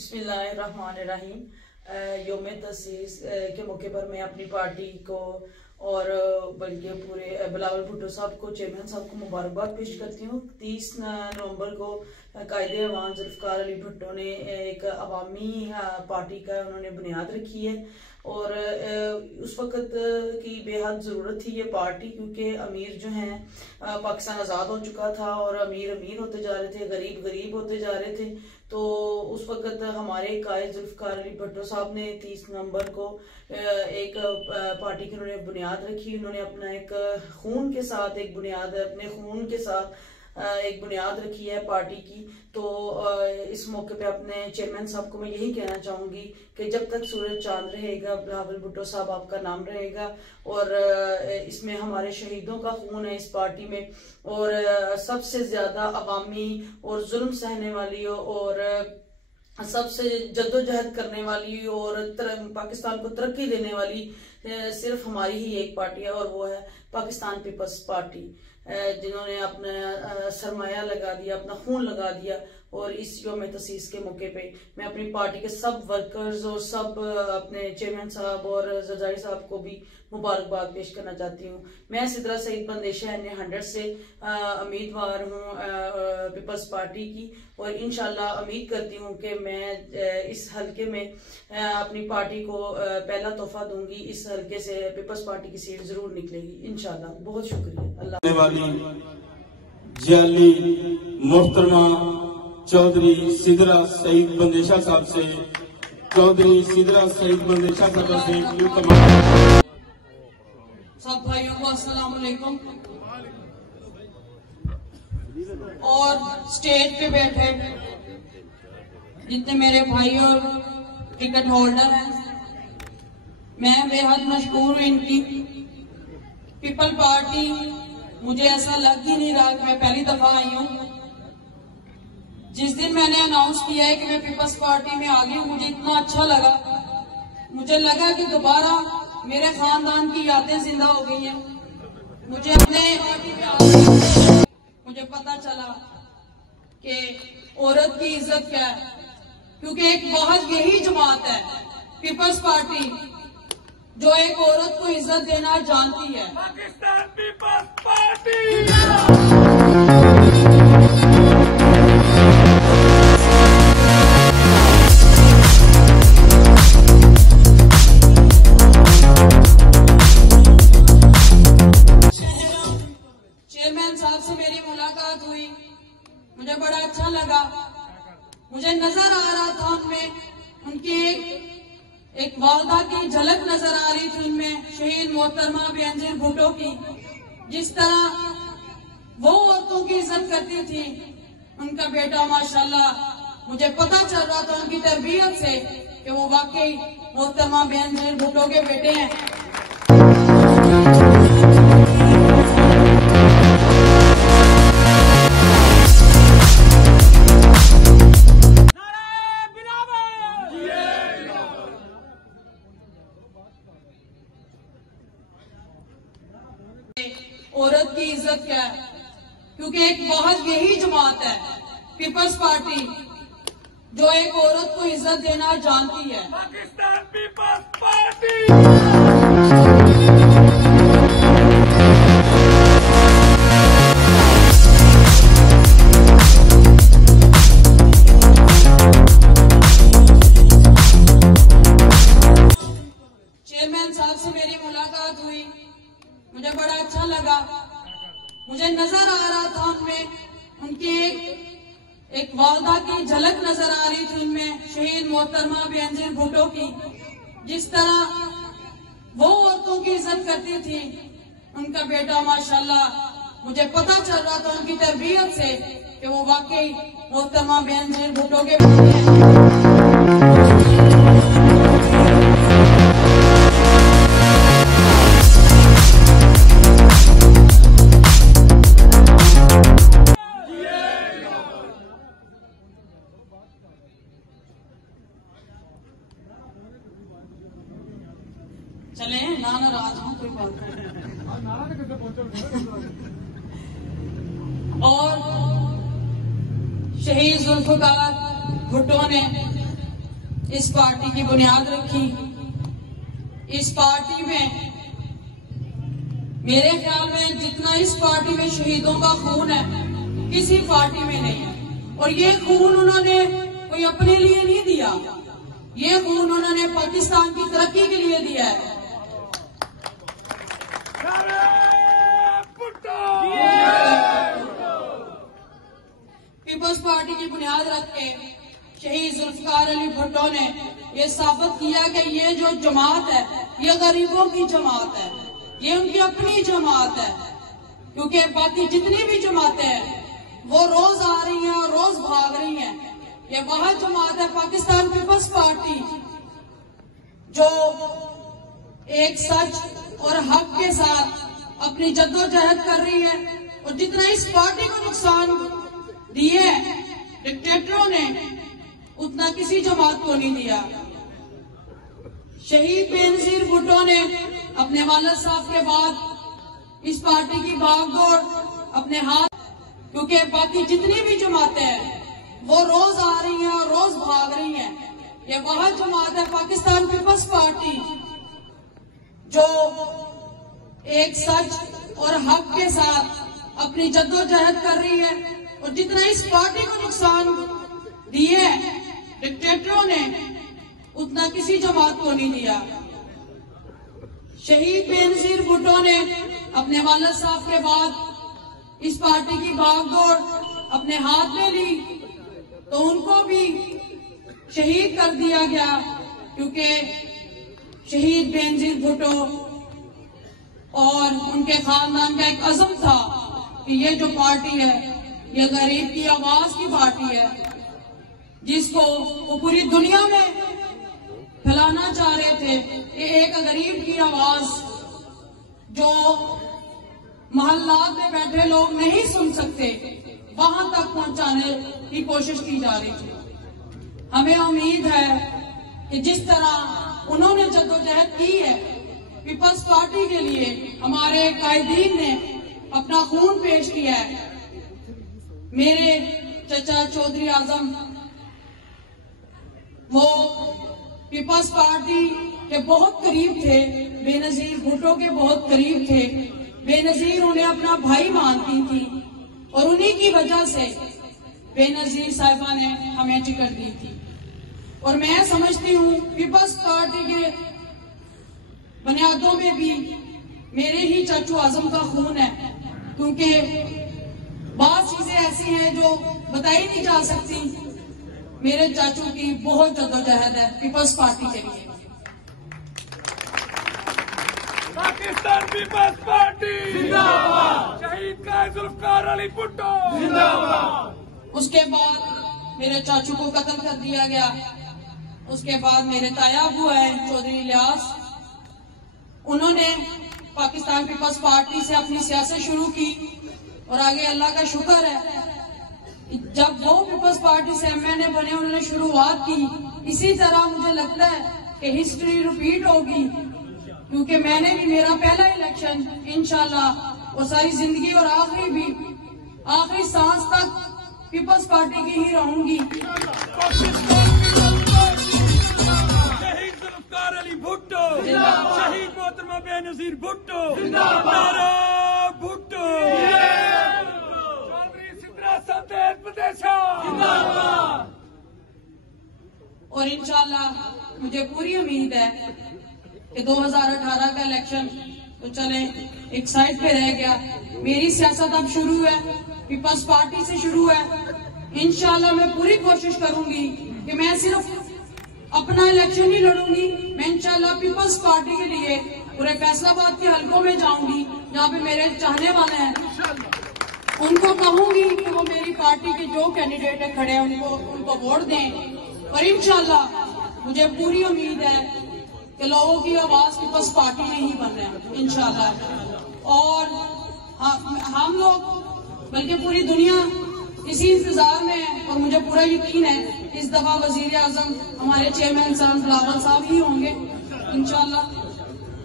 बिस्मिल्लाहिर्रहमानिर्रहीम। योम तसीस के मौके पर मैं अपनी पार्टी को और बल्कि पूरे बिलावल भुट्टो साहब को, चेयरमैन साहब को मुबारकबाद पेश करती हूँ। 30 नवंबर को कायदे अवाम जुल्फ़िकार अली भुट्टो ने एक अवामी पार्टी का उन्होंने बुनियाद रखी है और उस वक़्त की बेहद ज़रूरत थी ये पार्टी, क्योंकि अमीर जो हैं पाकिस्तान आज़ाद हो चुका था और अमीर अमीर होते जा रहे थे, गरीब गरीब होते जा रहे थे। तो उस वक़्त हमारे कायद जुल्फ़िकार अली भुट्टो साहब ने 30 नवंबर को एक पार्टी की उन्होंने बुनियाद रखी। उन्होंने अपना एक खून के साथ एक बुनियाद, अपने खून के साथ एक बुनियाद रखी है पार्टी की। तो इस मौके पे अपने चेयरमैन साहब को मैं यही कहना चाहूँगी कि जब तक सूरज चांद रहेगा बिलावल भुट्टो साहब आपका नाम रहेगा और इसमें हमारे शहीदों का खून है इस पार्टी में, और सबसे ज्यादा अवामी और जुल्म सहने वाली और सबसे जद्दोजहद करने वाली और पाकिस्तान को तरक्की देने वाली सिर्फ हमारी ही एक पार्टी है और वो है पाकिस्तान पीपल्स पार्टी, जिन्होंने अपना सरमाया लगा दिया, अपना खून लगा दिया। और इस योम तसीस के मौके पे मैं अपनी पार्टी के सब वर्कर्स और सब अपने चेयरमैन साहब और जरदारी साहब को भी मुबारकबाद पेश करना चाहती हूँ। मैं सिद्रा सईद बंदेशा NA-100 से उम्मीदवार हूँ पीपल्स पार्टी की, और इंशाल्लाह उम्मीद करती हूँ कि मैं इस हलके में अपनी पार्टी को पहला तोहफा दूंगी। इस हलके से पीपल्स पार्टी की सीट जरूर निकलेगी इंशाल्लाह। बहुत शुक्रिया। अल्लाह। मोहतरमा चौधरी सिदरा सईद बंदेशा साहब से, चौधरी सिदरा सईद बंदेशा साहब से सब भाइयों को अस्सलाम वालेकुम, और स्टेज पे बैठे जितने मेरे भाई और टिकट होल्डर हैं, मैं बेहद मशहूर हूँ इनकी। पीपल पार्टी मुझे ऐसा लग ही नहीं रहा कि मैं पहली दफा आई हूँ। जिस दिन मैंने अनाउंस किया है कि मैं पीपल्स पार्टी में आ गई हूँ, मुझे इतना अच्छा लगा। मुझे लगा कि दोबारा मेरे खानदान की यादें जिंदा हो गई हैं। मुझे अपने पार्टी में आकर मुझे पता चला कि औरत की इज्जत क्या है, क्योंकि एक बहुत यही जमात है पीपल्स पार्टी जो एक औरत को इज्जत देना जानती है। Pakistan peoples party. चेयरमैन साहब से मेरी मुलाकात हुई, मुझे बड़ा अच्छा लगा। मुझे नजर आ रहा था उनमें उनकी एक वालदा की झलक नजर आ रही थी उनमें, शहीद मोहतरमा बेनजीर भुट्टो की। जिस तरह वो औरतों की इज्जत करती थी, उनका बेटा माशाल्लाह मुझे पता चल रहा था उनकी तरबियत से कि वो वाकई मोहतरमा बेनजीर भुट्टो के बेटे हैं। औरत की इज्जत क्या है, क्योंकि एक बहुत यही जमात है पीपल्स पार्टी जो एक औरत को इज्जत देना जानती है। Pakistan peoples party. चेयरमैन साहब से मेरी मुलाकात हुई, मुझे बड़ा अच्छा लगा। मुझे नजर आ रहा था उनमें उनकी एक वालदा की झलक नजर आ रही थी उनमें, शहीद मोहतरमा बेनजीर भुट्टो की। जिस तरह वो औरतों की इज्जत करती थी, उनका बेटा माशाल्लाह मुझे पता चल रहा था उनकी तरबियत से कि वो वाकई मोहतरमा बेनजीर भुट्टो के बेटे हैं। चले ना नाराज हूँ, कोई बात नहीं। और शहीद जुल्फ़िकार भुट्टो ने इस पार्टी की बुनियाद रखी। इस पार्टी में मेरे ख्याल में जितना इस पार्टी में शहीदों का खून है किसी पार्टी में नहीं है। और ये खून उन्होंने कोई अपने लिए नहीं दिया, ये खून उन्होंने पाकिस्तान की तरक्की के लिए दिया है। पीपल्स पार्टी की बुनियाद रख के शहीद जुल्फकार अली भुट्टो ने ये साबित किया कि ये जो जमात है ये गरीबों की जमात है, ये उनकी अपनी जमात है। क्योंकि बाकी जितनी भी जमातें हैं वो रोज आ रही हैं और रोज भाग रही हैं। ये वह जमात है पाकिस्तान पीपल्स पार्टी जो एक सच और हक के साथ अपनी जद्दोजहद कर रही है। और जितना इस पार्टी को नुकसान दिए डिक्टेटरों ने उतना किसी जमात को नहीं दिया। शहीद बेनजीर भुट्टो ने अपने वालिद साहब के बाद इस पार्टी की भागदौड़ अपने हाथ, क्योंकि बाकी जितनी भी जमातें हैं वो रोज आ रही हैं और रोज भाग रही हैं। ये वह जमात है पाकिस्तान पीपल्स पार्टी जो एक सच और हक के साथ अपनी जद्दोजहद कर रही है। और जितना इस पार्टी को नुकसान दिए डिक्टेटरों ने उतना किसी जमात को नहीं दिया। शहीद बेनजीर भुट्टो ने अपने वालिद साहब के बाद इस पार्टी की भागदौड़ अपने हाथ में ली तो उनको भी शहीद कर दिया गया। क्योंकि शहीद बेनजीर भुट्टो और उनके खानदान का एक अज़म था कि ये जो पार्टी है ये गरीब की आवाज की पार्टी है, जिसको वो पूरी दुनिया में फैलाना चाह रहे थे कि एक गरीब की आवाज जो मोहल्लात में बैठे लोग नहीं सुन सकते वहां तक पहुंचाने की कोशिश की जा रही थी। हमें उम्मीद है कि जिस तरह उन्होंने जद्दोजहद की है पीपल्स पार्टी के लिए, हमारे कायदीन ने अपना खून पेश किया है। मेरे चचा चौधरी आजम वो पीपल्स पार्टी के बहुत करीब थे, बेनजीर भुट्टो के बहुत करीब थे। बेनजीर उन्हें अपना भाई मानती थी और उन्हीं की वजह से बेनजीर साहिबा ने हमें टिकट दी थी। और मैं समझती हूँ पीपल्स पार्टी के बुनियादों में भी मेरे ही चाचू आजम का खून है। क्योंकि बहुत चीजें ऐसी हैं जो बताई नहीं जा सकती। मेरे चाचू की बहुत जद्दोजहद है पीपल्स पार्टी के लिए। पाकिस्तान पीपल्स पार्टी जिंदाबाद। शहीद कायद जुल्फकार अली भुट्टो जिंदाबाद। उसके बाद मेरे चाचू को कत्ल कर दिया गया। उसके बाद मेरे ताया हुआ है चौधरी इलियास, उन्होंने पाकिस्तान पीपल्स पार्टी से अपनी सियासत शुरू की। और आगे अल्लाह का शुक्र है जब वो पीपल्स पार्टी से एमएनए बने उन्होंने शुरुआत की। इसी तरह मुझे लगता है कि हिस्ट्री रिपीट होगी। क्योंकि मैंने भी मेरा पहला इलेक्शन इंशाल्लाह और सारी जिंदगी और आखिरी सांस तक पीपल्स पार्टी की ही रहूंगी। शहीद जुल्फकार अली भुट्टो जिंदाबाद। शहीद मोहतरमा बेनजीर भुट्टो जिंदाबाद। भुट्टो चौधरी सिद्रा सफेद प्रदेशा जिंदाबाद। और इंशाल्लाह मुझे पूरी उम्मीद है कि 2018 का इलेक्शन तो चले एक साइड पे रह गया। मेरी सियासत अब शुरू है, पीपल्स पार्टी से शुरू है। इंशाल्लाह मैं पूरी कोशिश करूंगी कि मैं सिर्फ अपना इलेक्शन नहीं लड़ूंगी, मैं इंशाल्लाह पीपल्स पार्टी के लिए पूरे फैसलाबाद के हलकों में जाऊंगी जहाँ पे मेरे चाहने वाले हैं। उनको कहूंगी कि वो मेरी पार्टी के जो कैंडिडेट है खड़े हैं उनको वोट दें। और इंशाल्लाह मुझे पूरी उम्मीद है कि लोगों की आवाज पीपल्स पार्टी में ही बन रहे हैं इंशाल्लाह। और हम लोग बल्कि पूरी दुनिया इसी इंतजार में है। और मुझे पूरा यकीन है इस दफा वजीर आजम हमारे चेयरमैन साहब बिलावल साहब ही होंगे इंशाल्लाह।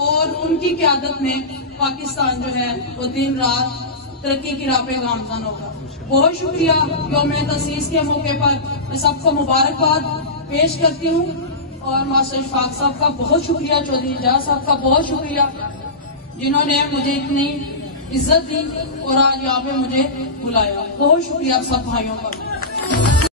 और उनकी क़यादत में पाकिस्तान जो है वो दिन रात तरक्की की राह पे गामज़न होगा। बहुत शुक्रिया। यौम तसीस के मौके पर मैं सबको मुबारकबाद पेश करती हूँ। और मास्टर इशफाक साहब का बहुत शुक्रिया, चौधरी एजाज साहब का बहुत शुक्रिया, जिन्होंने मुझे इतनी इज्जत दी और आज यहाँ पे मुझे बुलाया। बहुत शुक्रिया सब भाइयों का।